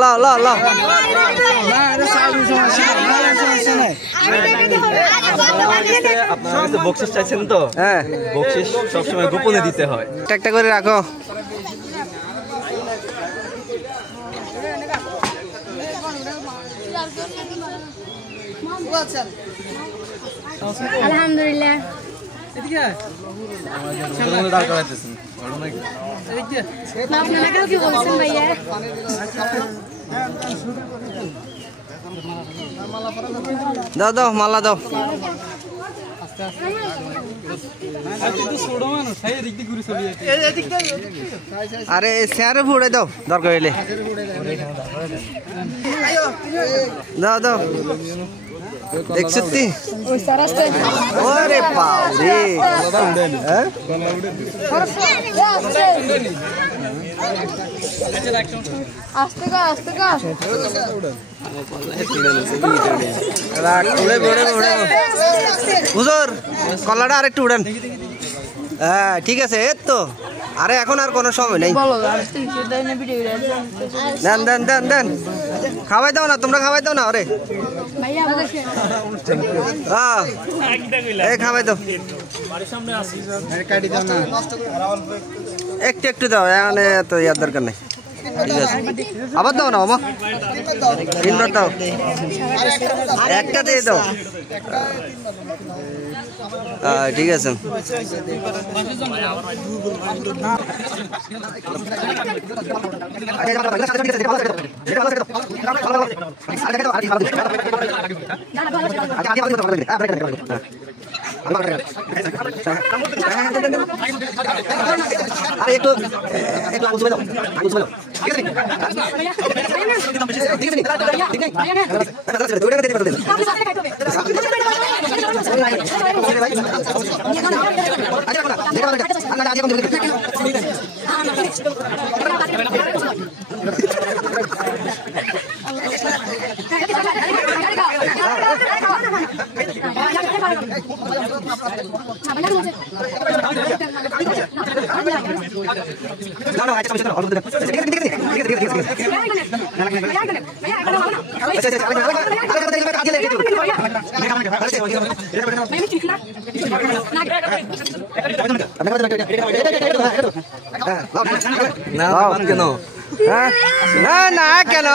ল ল ল আপনারা কাছে বকশিস চাইছেন তো? হ্যাঁ, বকশিস সবসময় গোপনে দিতে হয়। একটা করে রাখো। আলহামদুলিল্লাহ। আপনারা কাউকে বলছেন ভাইয়া? দাও দাও মালা দাও। আরে স্যারে ফুড়ে দাও দরকার হইলে। দাও দাও। দেখছো তুই? ওরে বাপরে, হ্যাঁ হুজুর কলাটা আরেকটু উড়েন। হ্যাঁ ঠিক আছে, এর তো আরে এখন আর কোনো সময় নেই। দেন দেন দেন দেন, খাওয়াই দাও না, তোমরা খাওয়াই দাও না। আরে এই খাওয়াই দাও, একটু একটু দাও, মানে তো ইয়ার দরকার নেই। ঠিক আছে, আবার দাও না মামা, তিনবার দাও, একটা দিয়ে দাও। ঠিক আছে, আরে একটু একটু আগুন দাও, আগুন দাও। ঠিক আছে, ঠিক আছে, ঠিক আছে, কেন না কেন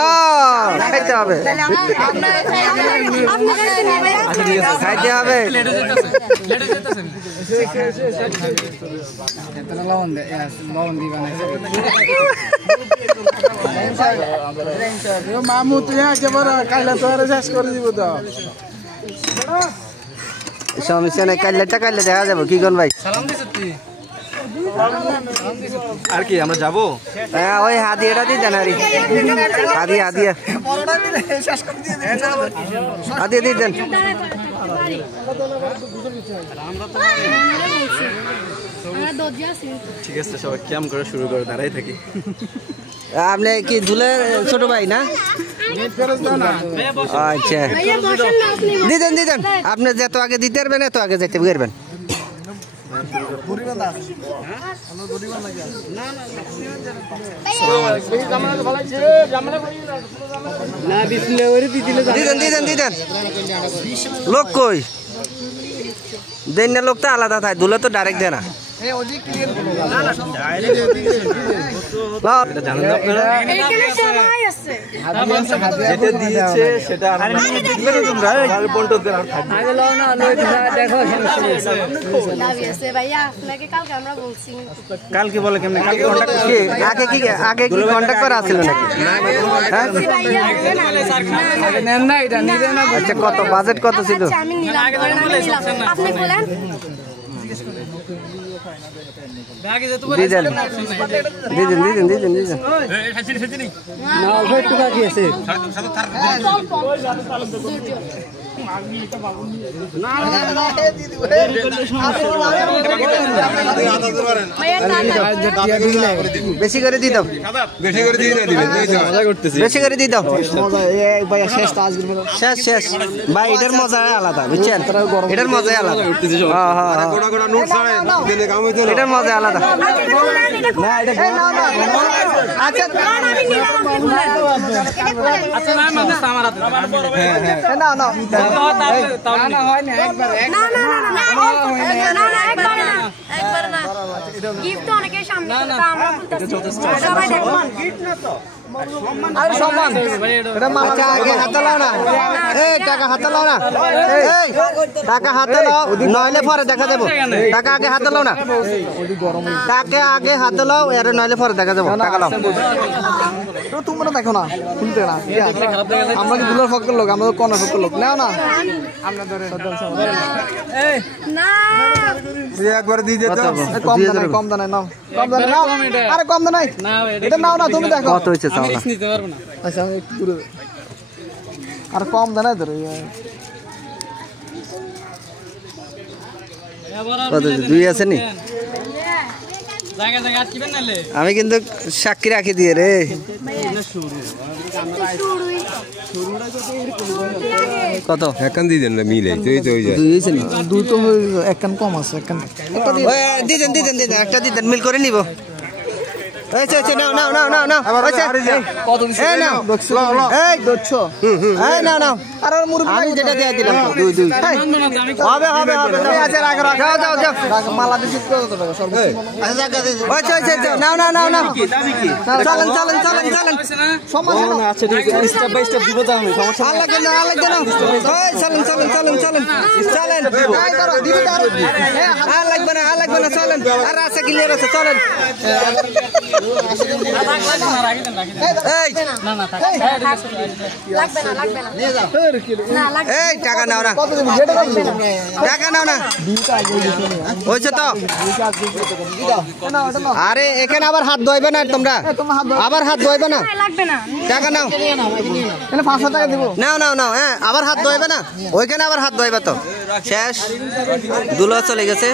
খাইতে হবে, খাইতে হবে। মামু তুই কাইলে তো শেষ করে দিব তো। সমস্যা নেই, কাইলেটা কাইলে দেখা যাবো। কি কোন ভাই আর কি আমরা যাবো? হ্যাঁ, ওই হাদিয়াটা দিয়ে দেন। আরে হাদিয়া হাদিয়া হাদিয়া দিয়ে দেন। ঠিক আছে, সবাই ক্যাম করে শুরু করে দাঁড়াই থাকি। আপনি কি দুলের ছোট ভাই না? আচ্ছা, দিতেন দিতেন, আপনি যত আগে দিতে পারবেন এত আগে যেতে পারবেন। দিতেন দিতেন দিতেন। লোক কই দেন না, লোক তো আলাদা থাকে, দুলে তো ডাইরেক্ট দেয় না। কালকে বলে কেমন? আগে কি কন্ট্যাক্ট করা আছিল নাকি? আচ্ছা, কত বাজেট কত ছিল? The then the then the then the then the then. না অল্প একটু বাকি আছে। বেশি করে দিয়ে দাও, বেশি করে দিয়ে দাও। শেষ শেষ ভাই, এটার মজাই আলাদা বুঝছেন, এটার মজাই আলাদা। এটার মজাই আলাদা। আচ্ছা আগে হাতে লাও না, এই টাকা হাতে লাও না, এই টাকা হাতে লাও, নইলে পরে দেখা দেবো। টাকা আগে হাতে লাও না, টাকা আগে হাতে লাও, এর নইলে পরে দেখা দেবো। টাকা লাও। তোমরা দেখো না, খুলতে না, আমরা কি দুলার ফকের লোক, আমরা কর্নার ফকের লোক। নাও না, একবার দিয়ে যেতে কম দানাই, কম দানাই নাও, কম দানাই নাও, আরে কম দানাই এটা নাও না, তুমি দেখো কত হয়েছে চাও না। আচ্ছা আমি একটু দূরে, আর কম দানাই ধরো। দুই আছে নি, আমি কিন্তু সাক্ষী রাখি দিয়ে রে। কত একখান দিয়ে দেন মিলে, দুই তো একখান কম আছে, একখান দিতেন দিতেন দিতেন, একটা দিতেন, মিল করে নিব। নাও নাও নাও নাও নাও, আমি যেটা দিয়ে দিলাম দুই দুই হবে হবে হবে। যাও যাও যাও, মালা দিচ্ছি নাও নাও নাও নাও, চলেন চলেন চলেন চলেন, আর লাগবে না, আর লাগবে না, চলেন চলেন চলেন চলেন চলেন, আর লাগবে না, আর লাগবে না, চলেন, আর আছে ক্লিয়ার আছে, চলেন। এই টাকা নাও না, টাকা নাও না, হয়েছে তো। আরে এখানে আবার হাত ধোইবে না তোমরা, আবার হাত ধোইবে না, টাকা নাও, 500 টাকা দিব। নাও নাও নাও, হ্যাঁ আবার হাত ধোইবে না, ওইখানে আবার হাত ধোইবে তো। শেষ, দুলো চলে গেছে।